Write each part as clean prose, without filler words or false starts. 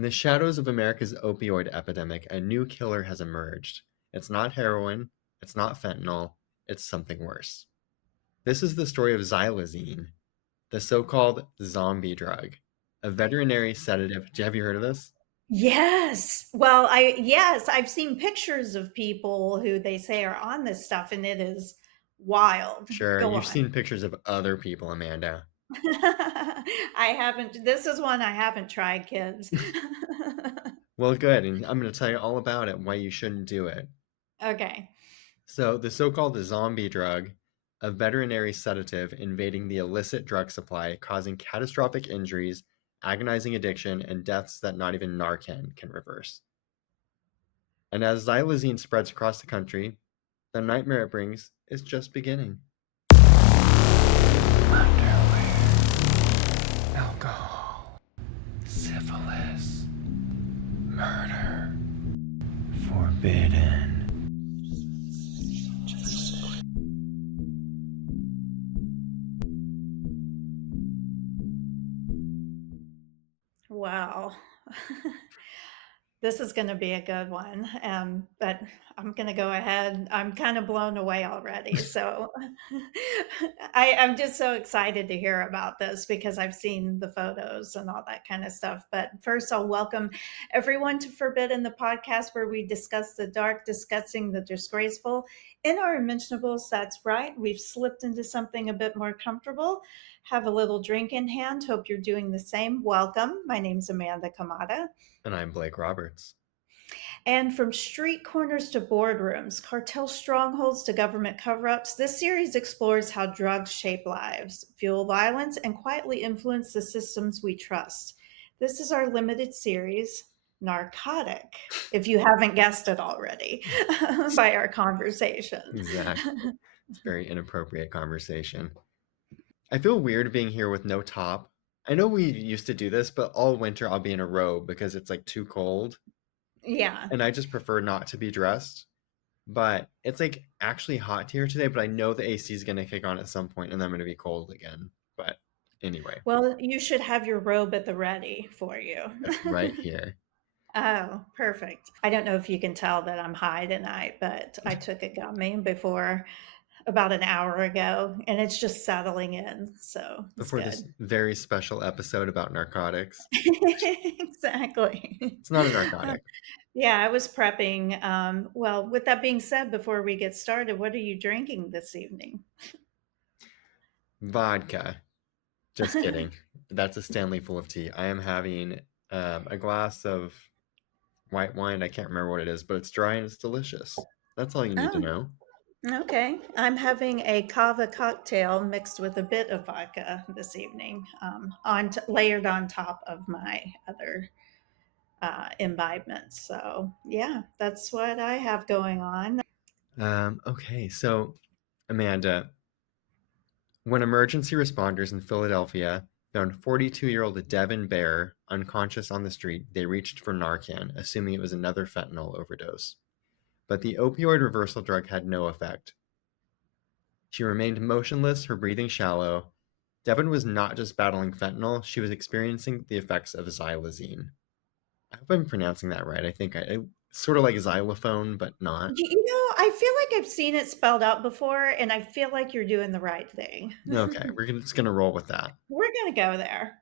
In the shadows of America's opioid epidemic, a new killer has emerged. It's not heroin, it's not fentanyl, it's something worse. This is the story of xylazine, the so-called zombie drug, a veterinary sedative. Have you heard of this? Yes. Well, yes, I've seen pictures of people who they say are on this stuff, and it is wild. Sure, Go you've on. seen pictures of other people, Amanda. I haven't this is one I haven't tried, kids. Well, good, and I'm going to tell you all about it, why you shouldn't do it. Okay. So, the so-called zombie drug, a veterinary sedative invading the illicit drug supply, causing catastrophic injuries, agonizing addiction, and deaths that not even Narcan can reverse. And as xylazine spreads across the country, the nightmare it brings is just beginning. Underwear, alcohol, syphilis, murder, forbidden. Wow. This is gonna be a good one, but I'm gonna go ahead. I'm kind of blown away already. So I'm just so excited to hear about this because I've seen the photos and all that kind of stuff. But first, I'll welcome everyone to Forbidden, the podcast where we discuss the dark, discussing the disgraceful, in our unmentionables. That's right. We've slipped into something a bit more comfortable. Have a little drink in hand. Hope you're doing the same. Welcome. My name's Amanda Kamada. And I'm Blake Roberts. And from street corners to boardrooms, cartel strongholds to government cover ups, this series explores how drugs shape lives, fuel violence, and quietly influence the systems we trust. This is our limited series, Narcotic, if you haven't guessed it already by our conversation. Exactly. It's a very inappropriate conversation. I feel weird being here with no top. I know we used to do this, but all winter I'll be in a robe because it's like too cold. Yeah. And I just prefer not to be dressed. But it's like actually hot here today, but I know the AC is going to kick on at some point and I'm going to be cold again. But anyway, Well, you should have your robe at the ready for you. it's right here. Oh, perfect. I don't know if you can tell that I'm high tonight, but I took a gummy before about an hour ago, and it's just settling in, so it's Before this good. very special episode about narcotics. Exactly. It's not a Uh, narcotic. yeah, I was prepping. Well, with that being said, before we get started, what are you drinking this evening? Vodka. Just kidding. That's a Stanley full of tea. I am having a glass of white wine. I can't remember what it is, but it's dry and it's delicious. That's all you need to Oh, know. okay. I'm having a kava cocktail mixed with a bit of vodka this evening, layered on top of my other imbibements. So, yeah, that's what I have going on. Okay, so Amanda, when emergency responders in Philadelphia found 42-year-old Devin Bear unconscious on the street, they reached for Narcan, assuming it was another fentanyl overdose. But the opioid reversal drug had no effect. She remained motionless, her breathing shallow. Devin was not just battling fentanyl, she was experiencing the effects of xylazine. I hope I'm pronouncing that right. I think I sort of like xylophone, but not. I feel like I've seen it spelled out before, and I feel like you're doing the right thing. Okay, just gonna roll with that. We're going to go there.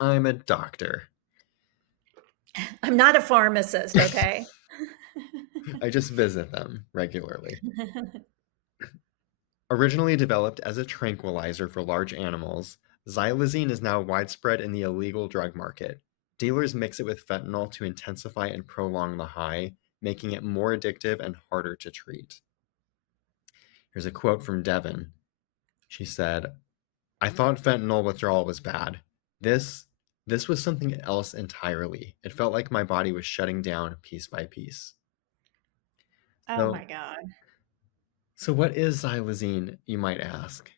I'm a doctor. I'm not a pharmacist, okay? I just visit them regularly. Originally developed as a tranquilizer for large animals, xylazine is now widespread in the illegal drug market. Dealers mix it with fentanyl to intensify and prolong the high, making it more addictive and harder to treat. Here's a quote from Devin. She said, I thought fentanyl withdrawal was bad. This this was something else entirely. It felt like my body was shutting down piece by piece. Oh So my God. so what is xylazine, you might ask?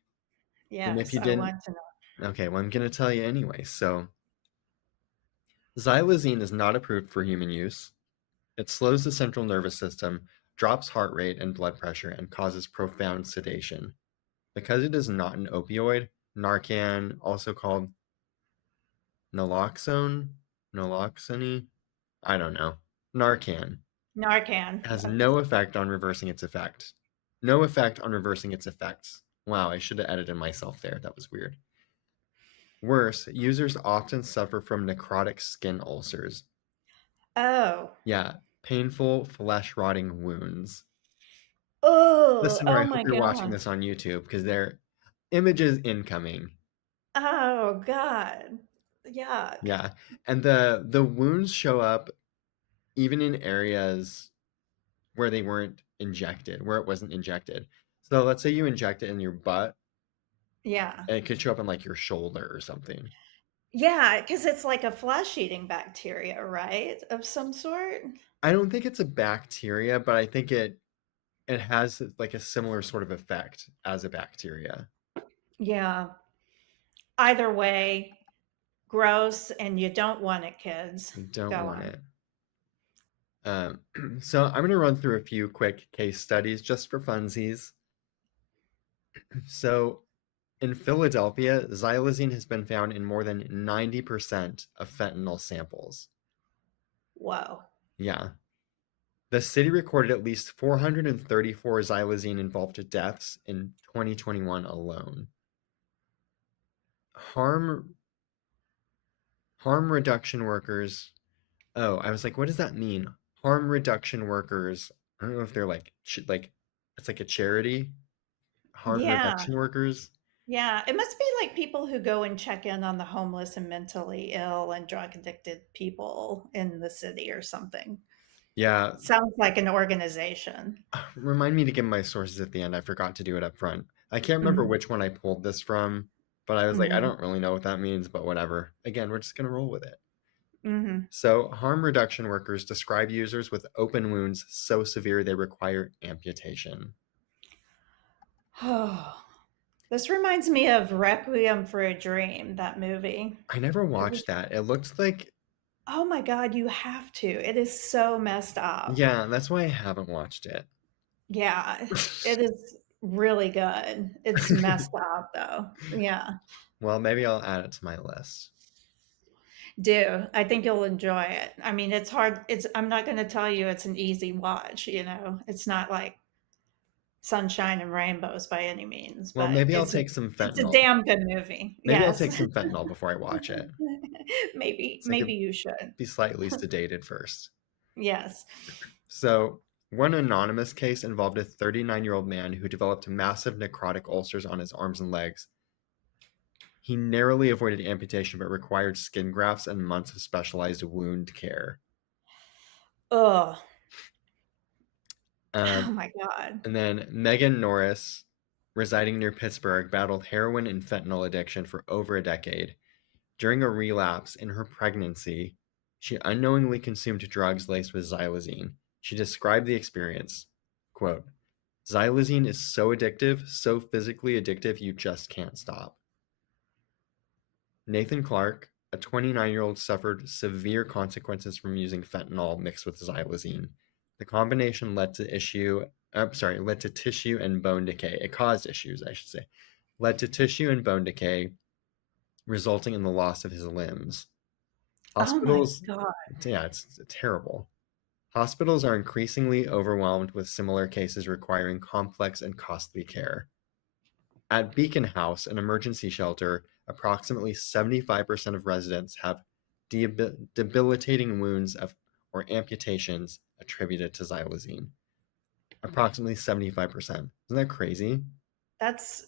And if Yes, you I didn't, want to know. okay, well I'm going to tell you anyway. So xylazine is not approved for human use. It slows the central nervous system, drops heart rate and blood pressure, and causes profound sedation. Because it is not an opioid, Narcan, also called naloxone, naloxone, I don't know. Narcan Narcan. has no effect on reversing its effect. No effect on reversing its effects. Wow, I should have edited myself there. That was weird. Worse, users often suffer from necrotic skin ulcers. Oh. Yeah, painful flesh rotting wounds. Oh, Listener, I oh hope my you're watching God. this on YouTube because there images incoming. Oh God. Yuck. Yeah. And the wounds show up even in areas where they weren't injected, where it wasn't injected. So let's say you inject it in your butt, Yeah. and it could show up in like your shoulder or something. Yeah, because it's like a flesh-eating bacteria, right? Of some sort? I don't think it's a bacteria, but I think it has like a similar sort of effect as a bacteria. Yeah. Either way, gross, and you don't want it, kids. I don't Go want on. it. Um, so I'm going to run through a few quick case studies just for funsies. So in Philadelphia, xylazine has been found in more than 90% of fentanyl samples. Whoa. Yeah. The city recorded at least 434 xylazine involved deaths in 2021 alone. Harm harm reduction workers. Oh, I was like, what does that mean? Harm reduction workers. I don't know if they're like it's like a charity. Harm Yeah. reduction workers. Yeah. It must be like people who go and check in on the homeless and mentally ill and drug addicted people in the city or something. Yeah, Sounds like an organization. remind me to give my sources at the end. I forgot to do it up front. I can't remember Mhm. which one I pulled this from, but I was like, I Mhm. don't really know what that means, but whatever. Again, we're just gonna roll with it. Mhm. So, harm reduction workers describe users with open wounds so severe they require amputation. Oh, this reminds me of Requiem for a Dream, that movie. I never Have you watched that. It looked like, Oh my God, you have to. It is so messed up. yeah, that's why I haven't watched it. Yeah, it is really good. It's messed up though. Yeah. Well, maybe I'll add it to my list. Do. I think you'll enjoy it. I mean, it's hard. I'm not going to tell you it's an easy watch, you know. It's not like sunshine and rainbows by any means, Well, but maybe I'll take some it's a fentanyl. damn good movie. Maybe I'll Yes. take some fentanyl before I watch it. So I Maybe could you should. be slightly sedated first. Yes. So, one anonymous case involved a 39-year-old man who developed massive necrotic ulcers on his arms and legs. He narrowly avoided amputation but required skin grafts and months of specialized wound care. Oh. Oh Um, my God. and then Megan Norris, residing near Pittsburgh, battled heroin and fentanyl addiction for over a decade. During a relapse in her pregnancy, she unknowingly consumed drugs laced with xylazine. She described the experience. Quote, Xylazine is so addictive, so physically addictive, you just can't stop. Nathan Clark, a 29-year-old, suffered severe consequences from using fentanyl mixed with xylazine. The combination led to tissue and bone decay. It caused issues, I should say. Led to tissue and bone decay, resulting in the loss of his limbs. Oh my Hospitals, God. yeah, it's terrible. Hospitals are increasingly overwhelmed with similar cases requiring complex and costly care. At Beacon House, an emergency shelter, approximately 75% of residents have debilitating wounds or amputations attributed to xylazine. Approximately 75%. Isn't that crazy? That's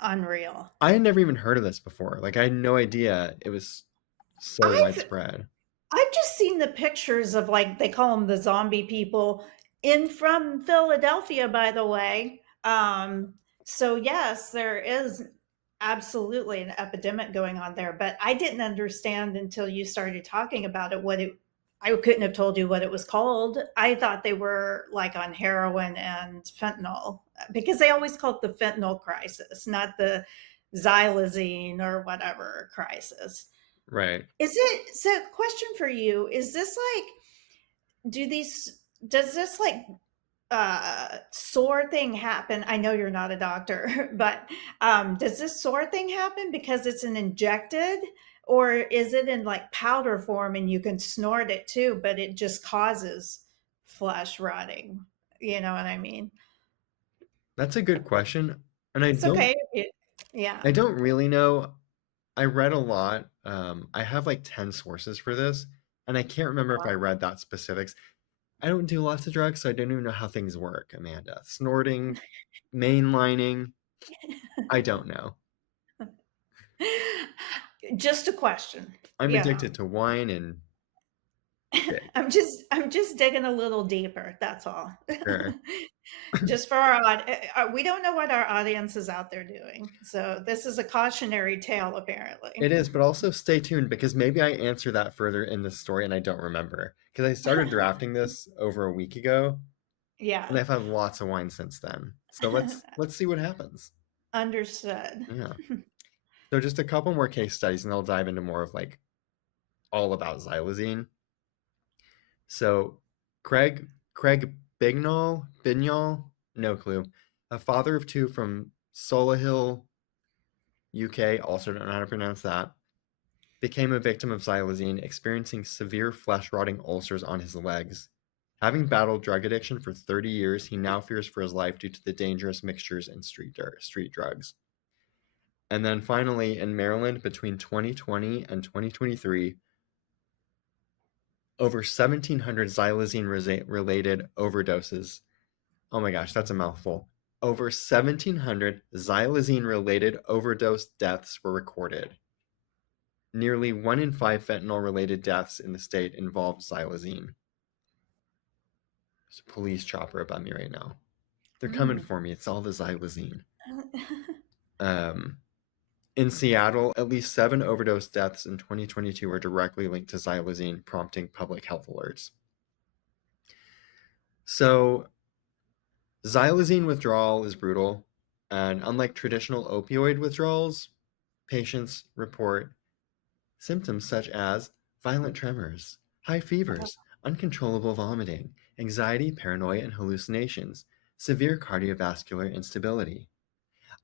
unreal. I had never even heard of this before. Like, I had no idea it was so I've widespread. I've just seen the pictures of, like, they call them the zombie people in from Philadelphia, by the way. So yes, there is absolutely an epidemic going on there, but I didn't understand until you started talking about it what it I couldn't have told you what it was called. I thought they were like on heroin and fentanyl because they always call it the fentanyl crisis, not the xylazine or whatever crisis. Right. Is it so question for you, is this like do these does this like sore thing happen? I know you're not a doctor, but does this sore thing happen because it's an injected Or is it in like powder form and you can snort it too, but it just causes flesh rotting? You know what I mean? That's a good question, and It's okay if you, I yeah. don't really know. I read a lot. I have like 10 sources for this, and I can't remember if I read that specifics. I don't do lots of drugs, so I don't even know how things work, Amanda. Snorting, mainlining, I don't know. Just a question. I'm Yeah. addicted to wine and dick. I'm just digging a little deeper, that's all. Sure. Just for our we don't know what our audience is out there doing, so this is a cautionary tale, apparently. It is, but also stay tuned because maybe I answer that further in the story and I don't remember. Because I started drafting this over a week ago, and Yeah. I've had lots of wine since then. So let's see what happens. Understood. Yeah. So just a couple more case studies, and I'll dive into more of like all about xylazine. So Craig Bignall, no clue, a father of two from Solihull, UK, also don't know how to pronounce that, became a victim of xylazine, experiencing severe flesh rotting ulcers on his legs. Having battled drug addiction for 30 years, he now fears for his life due to the dangerous mixtures in street drugs. And then finally, in Maryland, between 2020 and 2023, over 1,700 xylazine related overdoses. Oh my gosh, that's a mouthful. Over 1,700 xylazine related overdose deaths were recorded. Nearly 1 in 5 fentanyl related deaths in the state involved xylazine. There's a police chopper above me right now. They're coming Mm. for me. It's all the xylazine. Um, in Seattle, at least 7 overdose deaths in 2022 were directly linked to xylazine, prompting public health alerts. So, xylazine withdrawal is brutal, and unlike traditional opioid withdrawals, patients report symptoms such as violent tremors, high fevers, uncontrollable vomiting, anxiety, paranoia, and hallucinations, severe cardiovascular instability.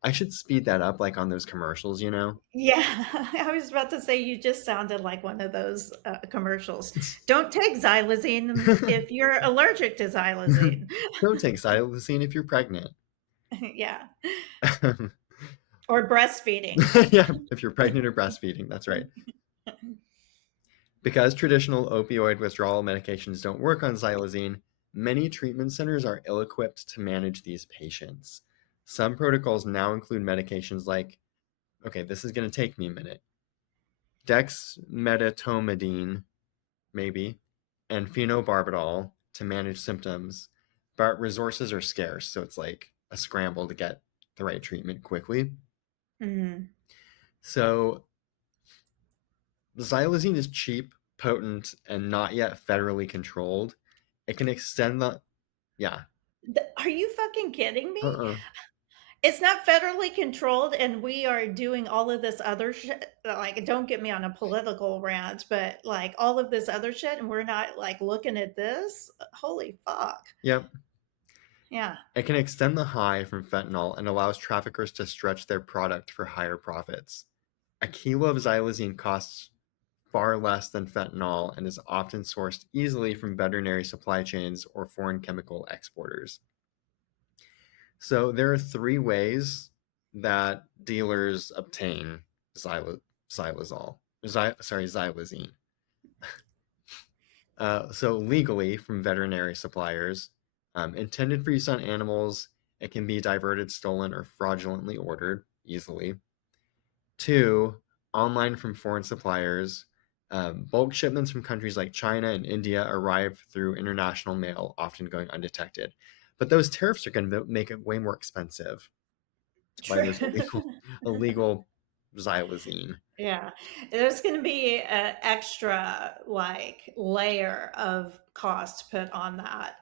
I should speed that up like on those commercials, you know? Yeah, I was about to say you just sounded like one of those, commercials. "Don't take xylazine if you're allergic to xylazine." Don't take xylazine if you're pregnant. Yeah, or breastfeeding. Yeah, if you're pregnant or breastfeeding, that's right. Because traditional opioid withdrawal medications don't work on xylazine, many treatment centers are ill equipped to manage these patients. Some protocols now include medications like, okay, this is going to take me a minute, dexmedetomidine, maybe, and phenobarbital to manage symptoms, but resources are scarce, so it's like a scramble to get the right treatment quickly. Mhm. So xylazine is cheap, potent, and not yet federally controlled. It can extend the yeah. Are you fucking kidding me? Uh-uh. It's not federally controlled, and we are doing all of this other shit. Like, don't get me on a political rant, but like all of this other shit, and we're not like looking at this. Holy fuck! Yep. Yeah. It can extend the high from fentanyl and allows traffickers to stretch their product for higher profits. A kilo of xylazine costs far less than fentanyl and is often sourced easily from veterinary supply chains or foreign chemical exporters. So there are 3 ways that dealers obtain xylazole. Xylazine. So legally from veterinary suppliers, intended for use on animals, it can be diverted, stolen, or fraudulently ordered easily. 2, online from foreign suppliers. Bulk shipments from countries like China and India arrive through international mail, often going undetected. But those tariffs are going to make it way more expensive to buy True. this illegal xylazine. Yeah. There's gonna be an extra, like, layer of cost put on that,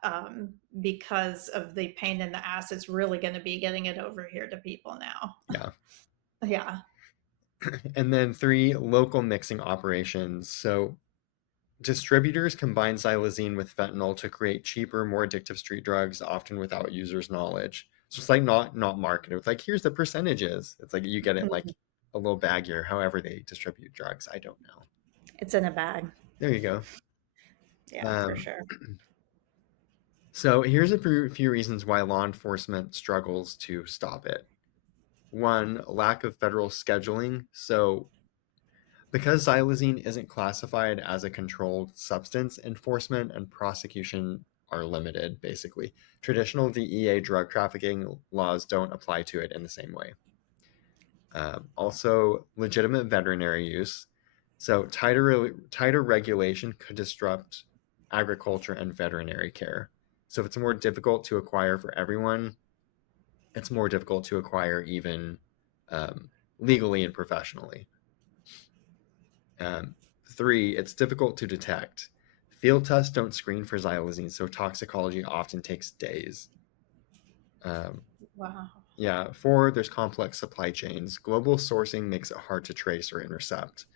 because of the pain in the ass it's really gonna be getting it over here to people now. Yeah. Yeah. And then 3, local mixing operations. So distributors combine xylazine with fentanyl to create cheaper, more addictive street drugs, often without users' knowledge. So it's like not marketed. It's like here's the percentages. It's like you get it like Mhm. a little baggier. However they distribute drugs, I don't know. It's in a bag. There you go. Yeah, for Um, sure. so here's a few reasons why law enforcement struggles to stop it. One, lack of federal scheduling. So because xylazine isn't classified as a controlled substance, enforcement and prosecution are limited, basically. Traditional DEA drug trafficking laws don't apply to it in the same way. Also, legitimate veterinary use. So, tighter regulation could disrupt agriculture and veterinary care. So, if it's more difficult to acquire for everyone, it's more difficult to acquire even um, legally and professionally. Um, Three, it's difficult to detect. Field tests don't screen for xylazine, so toxicology often takes days. Um, Wow. yeah. Four, there's complex supply chains. Global sourcing makes it hard to trace or intercept.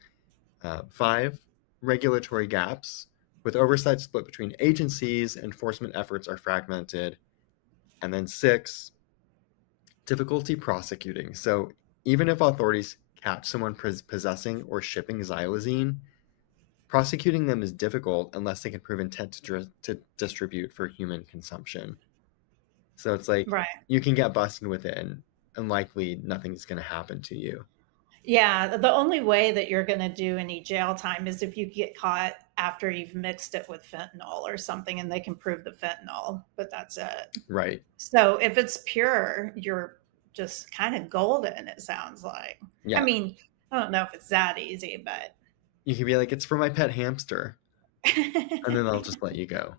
Five, regulatory gaps. With oversight split between agencies, enforcement efforts are fragmented. And then six, difficulty prosecuting. So even if authorities catch someone possessing or shipping xylazine, prosecuting them is difficult unless they can prove intent to distribute for human consumption. So it's like Right. you can get busted with it and likely nothing's going to happen to you. Yeah, the only way that you're going to do any jail time is if you get caught after you've mixed it with fentanyl or something and they can prove the fentanyl, but that's it. Right. So if it's pure, you're just kind of golden, it sounds like. I Yeah. mean, I don't know if it's that easy, but You can be like, it's for my pet hamster. And then they'll just let you go.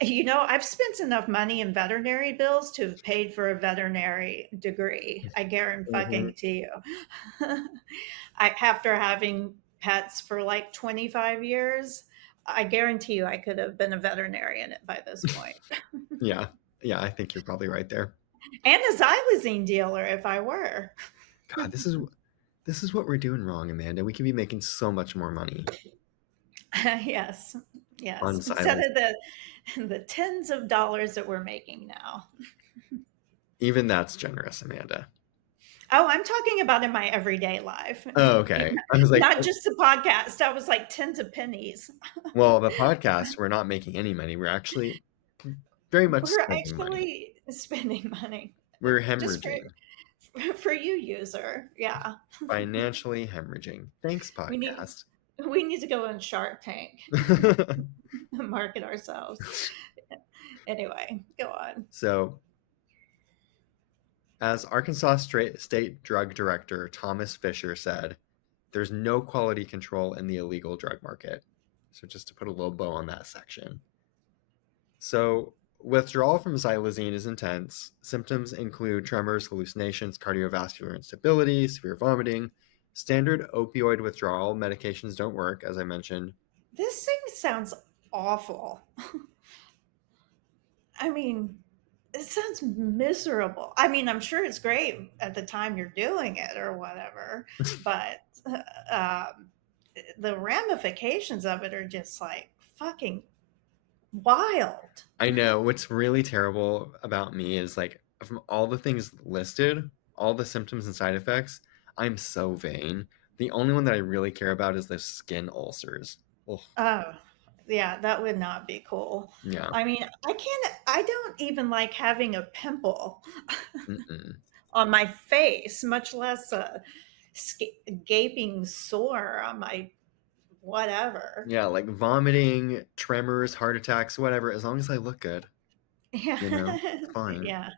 I've spent enough money in veterinary bills to have paid for a veterinary degree. I Mm-hmm. guarantee you. After having pets for like 25 years, I guarantee you I could have been a veterinarian by this point. Yeah. Yeah. I think you're probably right there. And a xylazine dealer if I were. God, this is what we're doing wrong, Amanda. We could be making so much more money Yes. on Yes. Instead xylazine. of the tens of dollars that we're making now. Even that's generous, Amanda. Oh, I'm talking about in my everyday life, Oh, okay. I was like, not just the podcast. I was like tens of pennies. well, the podcast, we're not making any money. We're actually very much We're spending money. actually spending money We're just hemorrhaging, for you, user. Yeah, financially hemorrhaging. Thanks, we need podcast. we need to go on Shark Tank and market ourselves. Anyway, go on. So, as Arkansas State Drug Director Thomas Fisher said, there's no quality control in the illegal drug market. So, just to put a little bow on that section. So, withdrawal from xylazine is intense. Symptoms include tremors, hallucinations, cardiovascular instability, severe vomiting. Standard opioid withdrawal medications don't work, as I mentioned. This thing sounds awful. I mean, it sounds miserable. I mean, I'm sure it's great at the time you're doing it or whatever, but um, the ramifications of it are just like fucking wild. I know what's really terrible about me is like from all the things listed, all the symptoms and side effects, I'm so vain. The only one that I really care about is the skin ulcers. Oh, Oh, yeah, that would not be cool. yeah. I mean, I don't even like having a pimple Mm-mm. on my face, much less a gaping sore on my whatever. Yeah, like vomiting, tremors, heart attacks, whatever, as long as I look good, Yeah. it's fine. Yeah,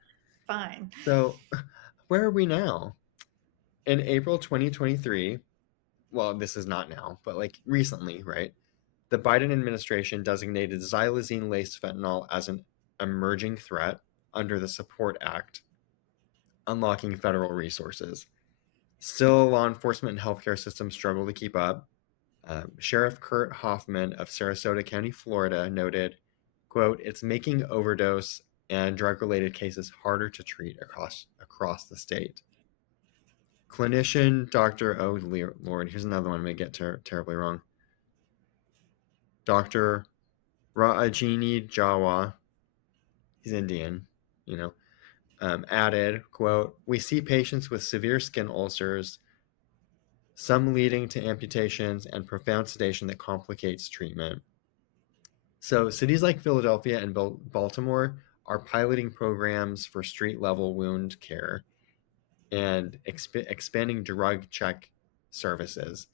fine. So, where are we now? In April 2023, well, this is not now, but like recently, right? The Biden administration designated xylazine laced fentanyl as an emerging threat under the Support Act, unlocking federal resources. Still, law enforcement and healthcare systems struggle to keep up. Sheriff Kurt Hoffman of Sarasota County, Florida, noted, quote, it's making overdose and drug-related cases harder to treat across the state. Clinician Dr. Oh, Lord, here's another one I may get terribly wrong. Dr. Rajini Jawa, he's Indian, added, quote, we see patients with severe skin ulcers, some leading to amputations and profound sedation that complicates treatment. So, cities like Philadelphia and Baltimore are piloting programs for street level wound care and expanding drug check services,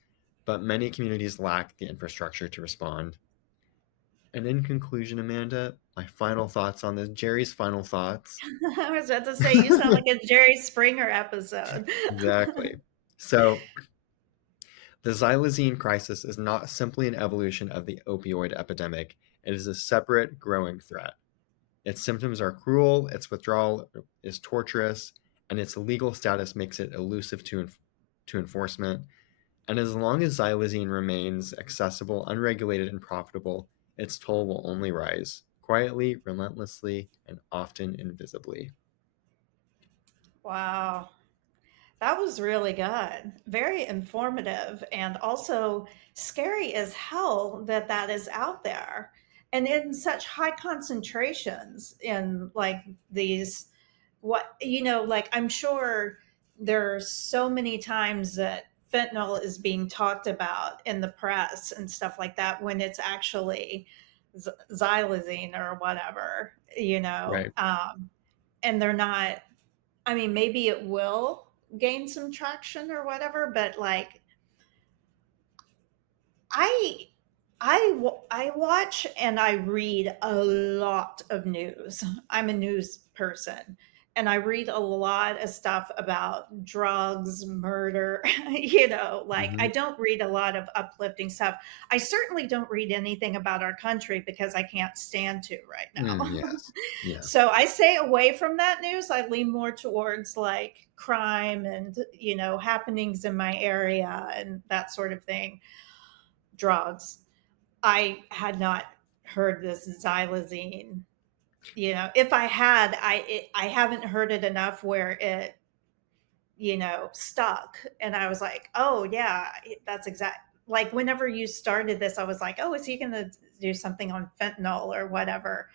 but many communities lack the infrastructure to respond. And in conclusion, Amanda, my final thoughts on this, Jerry's final thoughts. I was about to say, you sound like a Jerry Springer episode. Exactly. So, the xylazine crisis is not simply an evolution of the opioid epidemic, it is a separate, growing threat. Its symptoms are cruel, its withdrawal is torturous, and its legal status makes it elusive to enforcement. And as long as xylazine remains accessible, unregulated, and profitable, its toll will only rise, quietly, relentlessly, and often invisibly. Wow. That was really good. Very informative and also scary as hell that that is out there and in such high concentrations in like these what like I'm sure there's so many times that fentanyl is being talked about in the press and stuff like that when it's actually xylazine or whatever, Right. and they're not. I mean, maybe it will gain some traction or whatever, but like I I watch and I read a lot of news. I'm a news person and I read a lot of stuff about drugs, murder, like I Hmm. don't read a lot of uplifting stuff. I certainly don't read anything about our country because I can't stand to right now. Yes. Yeah. So I stay away from that news. I lean more towards like crime and, happenings in my area and that sort of thing. Drugs. I had not heard this xylazine. If I had, I haven't heard it enough where it, stuck. And I was like, oh yeah, that's exact. Like whenever you started this, I was like, oh, is he going to do something on fentanyl or whatever?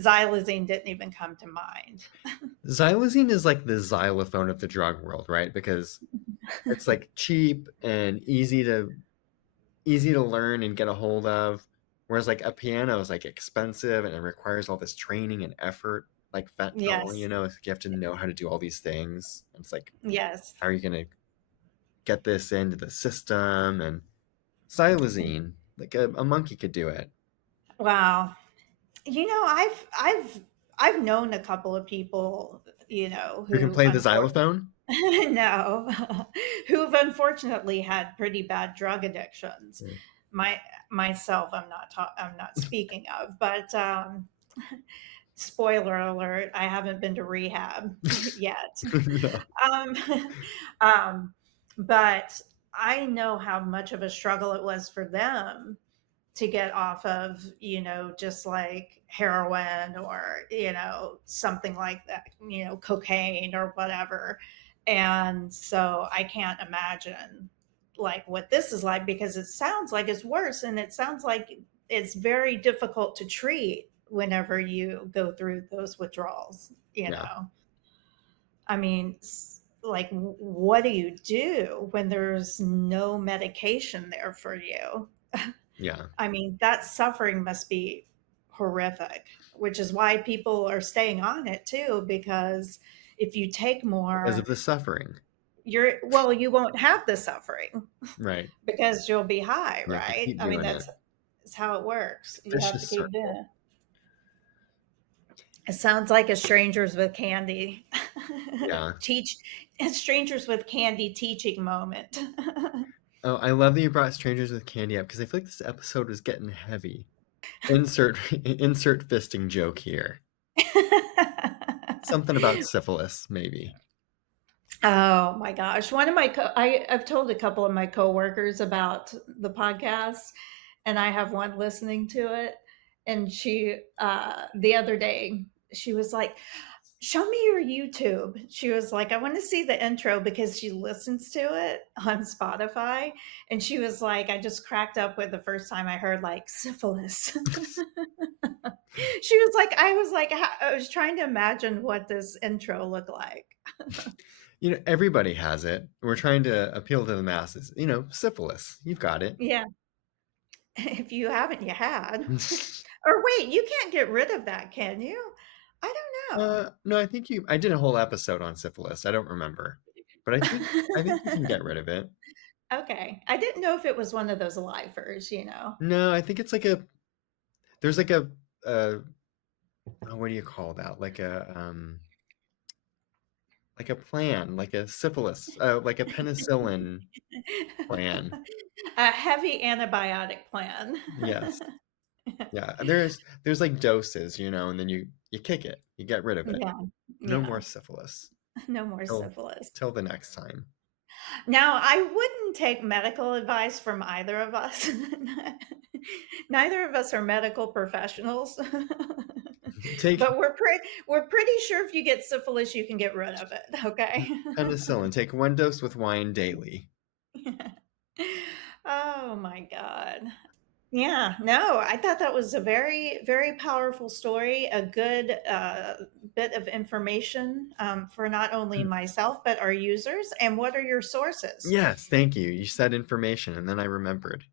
Xylazine didn't even come to mind. Xylazine is like the xylophone of the drug world, right? Because it's like cheap and easy to learn and get a hold of. Whereas like a piano is like expensive and it requires all this training and effort, like fentanyl, Yes. it's like you have to know how to do all these things. It's like, Yes. how are you gonna get this into the system? And xylazine, like a monkey could do it. Wow. I've known a couple of people, Who can who play the unfortunately xylophone? no, who've unfortunately had pretty bad drug addictions. Yeah. My myself, I'm not speaking of, but spoiler alert, I haven't been to rehab yet. No. Um, um, but I know how much of a struggle it was for them to get off of, just like heroin or, something like that, cocaine or whatever. And so I can't imagine like what this is like because it sounds like it's worse and it sounds like it's very difficult to treat whenever you go through those withdrawals. Yeah. I mean, like what do you do when there's no medication there for you? Yeah. I mean, that suffering must be horrific, which is why people are staying on it too, because if you take Because of more, the suffering. you won't have the suffering Right. because you'll be high, You have to right? keep I mean, doing it. that's how it works. You have to Vicious keep doing circle. it. It sounds like a strangers with candy Yeah. teach strangers with candy teaching moment. Oh, I love that you brought Strangers with Candy up because I feel like this episode was getting heavy. Insert insert fisting joke here. Something about syphilis, maybe. Oh my gosh. One of my I've told a couple of my coworkers about the podcast and I have one listening to it and she the other day she was like, "Show me your YouTube." She was like, "I want to see the intro because she listens to it on Spotify." And she was like, "I just cracked up with the first time I heard like syphilis." She was like, I was like, I was trying to imagine what this intro looked like. Everybody has it. We're trying to appeal to the masses. Syphilis. You've got it. Yeah. If you haven't, you had. Or wait, you can't get rid of that, can you? I don't know. No, I did a whole episode on syphilis. I don't remember, but I think you can get rid of it. Okay. I didn't know if it was one of those lifers, you know. No, I think it's there's uh, oh, what do you call that? Like a plan, like a syphilis, like a penicillin plan. A heavy antibiotic plan. Yes. Yeah. There's like doses, and then you kick it. You get rid of it. Yeah. No more Yeah. syphilis No more till syphilis. till the next time. Now, I wouldn't take medical advice from either of us. Neither of us are medical professionals. Take But we're pretty sure if you get syphilis, you can get rid of it, okay? penicillin. Take one dose with wine daily. Oh my god. Yeah, no, I thought that was a very, very powerful story, a good, bit of information, for not only myself, but our users, and what are your sources? Yes, thank you. You said information, and then I remembered.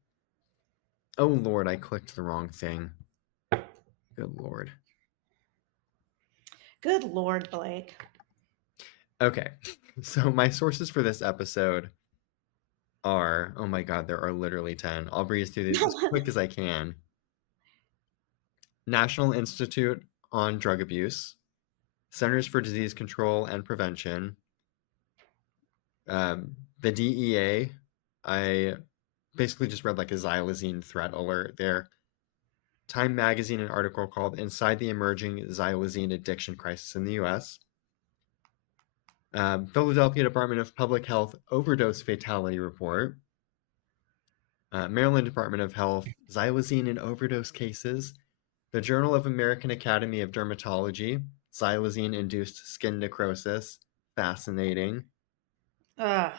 Oh Lord, I clicked the wrong thing. Good Lord. Good lord, Blake. Okay, so my sources for this episode are, oh my God, there are literally 10. I'll breeze through these as quick as I can. National Institute on Drug Abuse, Centers for Disease Control and Prevention, the DEA. I basically just read like a Xylazine threat alert there. Time Magazine, an article called Inside the Emerging Xylazine Addiction Crisis in the U.S. Philadelphia Department of Public Health Overdose Fatality Report. Maryland Department of Health Xylazine in Overdose Cases. The Journal of American Academy of Dermatology, Xylazine-induced skin necrosis. Fascinating. Ugh.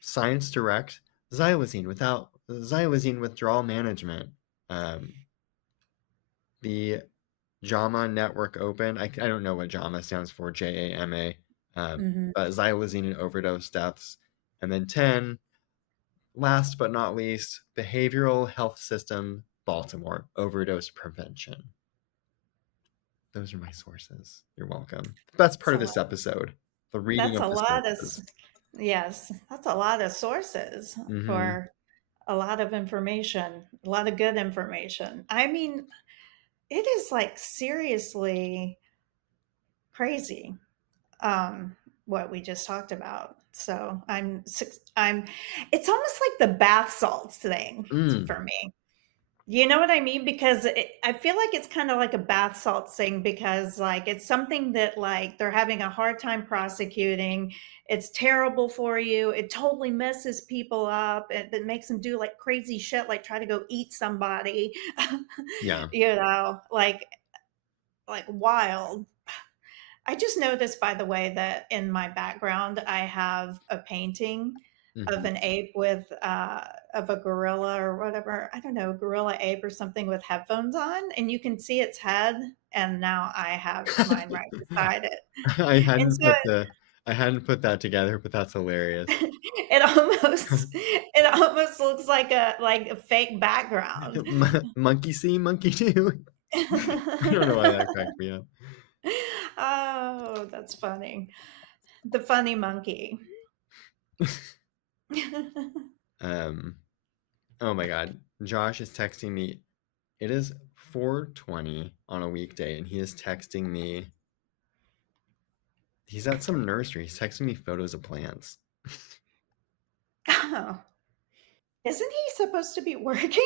Science Direct, Xylazine withdrawal management. The JAMA Network Open. I don't know what JAMA stands for, JAMA, Mhm. but Xylazine and overdose deaths. And then 10, last but not least, Behavioral Health System, Baltimore, overdose prevention. Those are my sources. You're welcome. That's part That's of a lot. this episode, the reading That's of a the lot of sources. yes, that's a lot of sources Mm-hmm. for a lot of information, a lot of good information. I mean, it is, like, seriously crazy, what we just talked about. So, I'm it's almost like the bath salts thing Mm, for me. You know what I mean? Because I feel like it's kind of like a bath salt thing because like it's something that like they're having a hard time prosecuting. It's terrible for you. It totally messes people up. It makes them do like crazy shit, like try to go eat somebody. yeah. You know, like wild. I just noticed, by the way, that in my background, I have a painting of Mm-hmm. an ape with of a gorilla or whatever. I don't know, gorilla ape or something with headphones on, and you can see its head. And now I have mine right beside it, I and hadn't so put the I hadn't put that together, but that's hilarious. it almost looks like a fake background. Monkey see, monkey do. I don't know why that cracked me up. Oh, that's funny. The funny monkey. Um, oh my God. Josh is texting me. It is 4:20 on a weekday, and he is texting me. He's at some nursery. He's texting me photos of plants. Oh. Isn't he supposed to be working?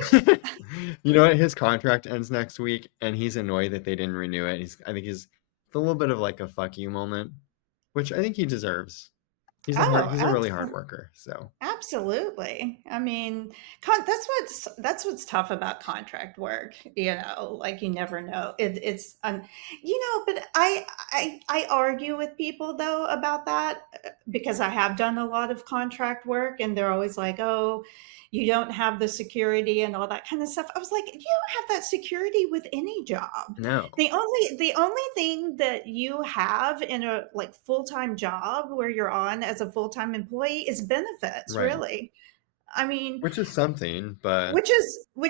You know what? His contract ends next week, and he's annoyed that they didn't renew it. I think he's it's a little bit of like a fuck you moment, which I think he deserves. Oh, He's a really hard worker. So absolutely. I mean, that's what's tough about contract work, you know, like you never know. It's you know, but I argue with people though about that because I have done a lot of contract work and they're always like, "Oh, you don't have the security and all that kind of stuff. I was like, you don't have that security with any job. No. The only thing that you have in a like full-time job where you're on as a full-time employee is benefits, Right. really. I mean, Which is something, but which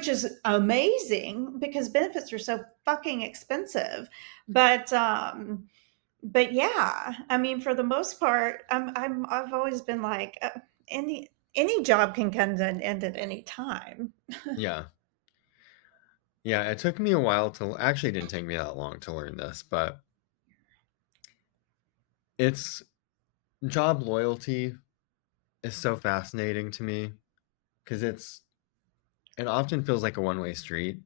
is amazing because benefits are so fucking expensive. But but yeah, I mean, for the most part, I've always been like, any job can come to an end at any time. yeah. Yeah, it took me a while to actually it didn't take me that long to learn this, but it's job loyalty is so fascinating to me because it often feels like a one-way street.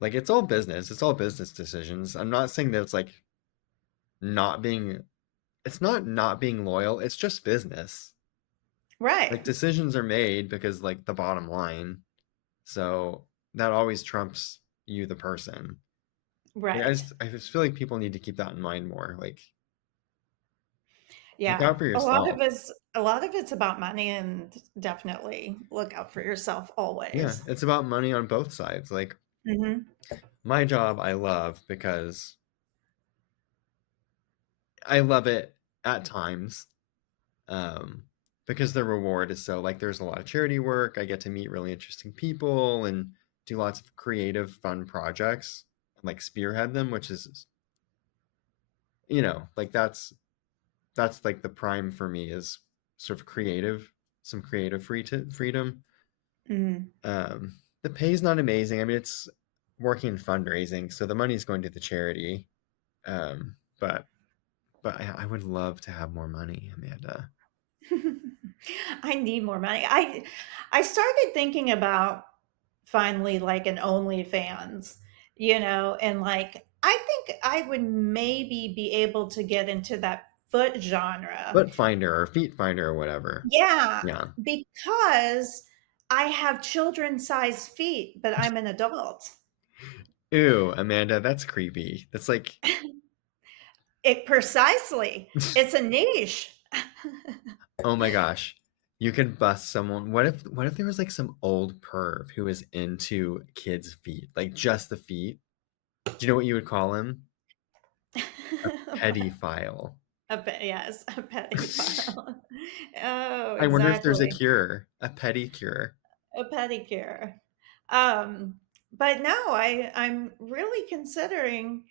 Like it's all business decisions. I'm not saying that it's like not being it's not being loyal, it's just business. Like Right, decisions are made because like the bottom line. So that always trumps you the person. Like right. I just feel like people need to keep that in mind more. Like look Yeah. out for A lot of yourself. it's a lot of it's about money, and definitely look out for yourself Yeah, always. it's about money on both sides. Like Mhm. my job I love because I love it at times. Um because the reward is so like there's a lot of charity work. I get to meet really interesting people and do lots of creative fun projects and like spearhead them, which is like that's like the prime for me is sort of some creative freedom. Mhm. The pay's not amazing. I mean, it's working in fundraising, so the money's going to the charity. But I would love to have more money, Amanda. I need more money. I started thinking about finally like an OnlyFans, and like I think I would maybe be able to get into that foot genre. Foot finder or feet finder or whatever. Yeah, Yeah. because I have children-sized feet, but I'm an adult. Ew, Amanda, that's creepy. That's like, It precisely. It's a niche. oh my gosh. You could bust someone. What if there was like some old perv who was into kids' feet, like just the feet? Do you know what you would call him? A pedophile. Yes, a pedophile. Oh, I wonder if there's a exactly. cure, a pedicure. A pedicure. Um, but no, I'm really considering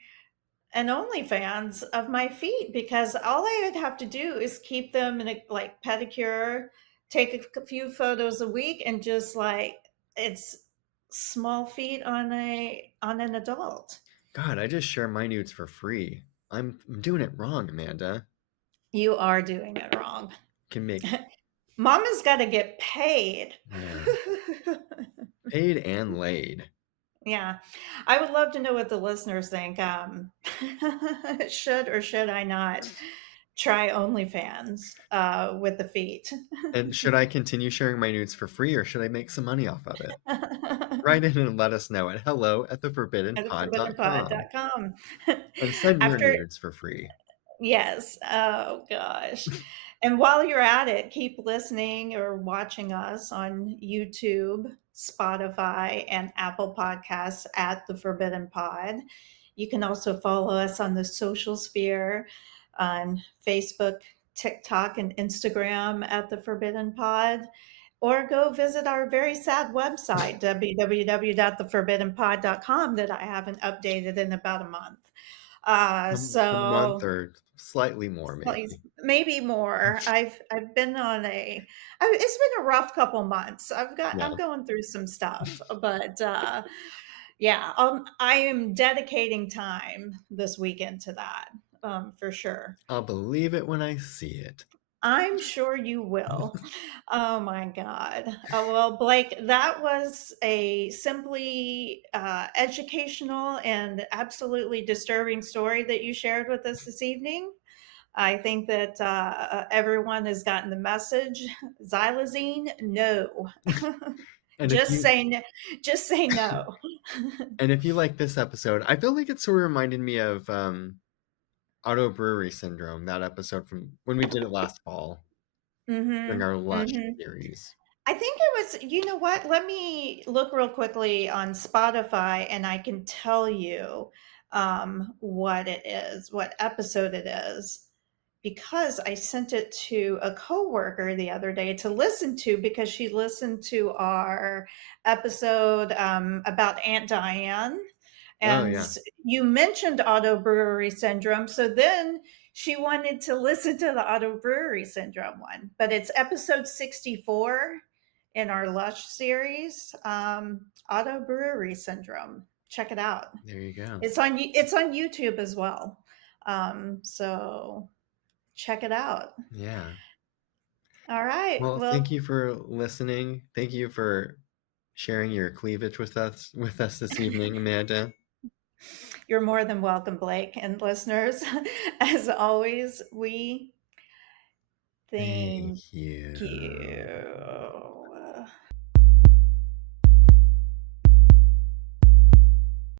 an OnlyFans of my feet because all I would have to do is keep them in a like pedicure, take a few photos a week, and just like it's small feet on an adult. God, I just share my nudes for free. I'm doing it wrong, Amanda. You are doing it wrong. Can make Mama's got to get paid. yeah, paid and laid. Yeah, I would love to know what the listeners think. Should or should I not try OnlyFans with the feet? And should I continue sharing my nudes for free or should I make some money off of it? Write in and let us know at hello at At theforbiddenpod.com forbiddenpod.com. and send your After, nudes for free. yes, oh gosh. And while you're at it, keep listening or watching us on YouTube, Spotify, and Apple Podcasts at The Forbidden Pod. You can also follow us on the social sphere on Facebook, TikTok, and Instagram at The Forbidden Pod, or go visit our very sad website, www.theforbiddenpod.com, that I haven't updated in about a month. A month So or slightly more, like, maybe. maybe more. I've been on it's been a rough couple months. Yeah, I'm going through some stuff, but yeah, I am dedicating time this weekend to that, for sure. I'll believe it when I see it. I'm sure you will. Oh my God. Well, Blake, that was a simply educational and absolutely disturbing story that you shared with us this evening. I think that everyone has gotten the message. Xylazine, no. And if just you say no. Just say no. and if you like this episode, I feel like it sort of reminded me of auto brewery syndrome, that episode from when we did it last fall. during Mhm, our Lush mhm. series. I think it was you know what? Let me look real quickly on Spotify, and I can tell you, what it is, what episode it is, because I sent it to a coworker the other day to listen to because she listened to our episode, about Aunt Diane, Oh, and yeah. you mentioned auto brewery syndrome, so then she wanted to listen to the auto brewery syndrome one, but it's episode 64 in our Lush series, auto brewery syndrome. Check it out. There you go. It's on YouTube as well. So check it out. Yeah. All right. Well, thank Well, you for listening. Thank you for sharing your cleavage with us this evening, Amanda. you're more than welcome, Blake and listeners. As always, we thank Thank you. you.